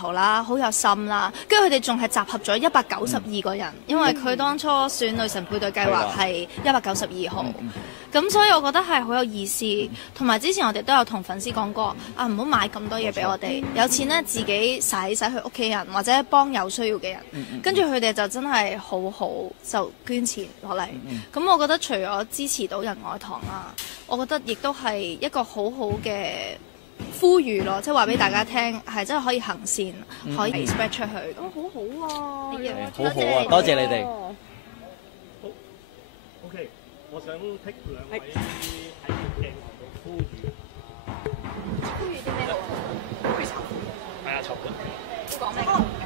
頭啦，好有心啦，跟住佢哋仲係集合咗192個人，因為佢當初選女神配對計劃係192號，咁所以我覺得係好有意思。同埋之前我哋都有同粉絲講過，啊唔好買咁多嘢俾我哋，有錢咧自己使去屋企人或者幫有需要嘅人。跟住佢哋就真係好好就捐錢落嚟。咁我覺得除咗支持到仁愛堂啦，我覺得亦都係一個好好嘅呼籲咯，即係話俾大家聽，係真係可以行善，可以 spread 出去。好好啊，好好啊，多謝你哋。好 OK， 我想剔兩位喺鏡頭度呼籲啲咩好啊？呼籲籌款。係啊，籌款。要講咩？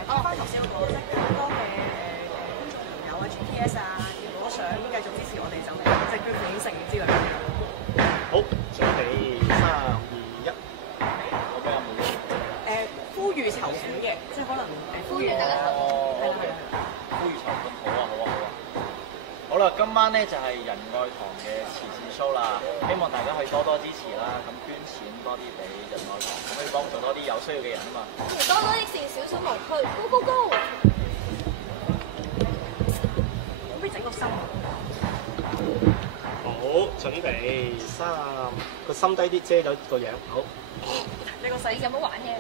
講翻頭先嗰個，即係好多嘅觀眾朋友啊、GPS 啊，如果想繼續支持我哋，就即係捐款成之類嘅。好，準備3、2、1。我比較冇。呼籲籌款嘅，即係可能呼籲大家籌款。係啦係啦。呼籲籌款，好啊好啊好啊！好啦，今晚咧就係仁愛堂嘅慈善 show 啦，希望大家可以多多支持啦，咁捐錢多啲俾仁愛堂，咁可以幫助多啲有需要嘅人啊嘛。多多益善，少少無區，Go Go Go！可唔可以整個心？好，準備3，個心低啲遮咗個樣。好。你個細有冇玩嘢？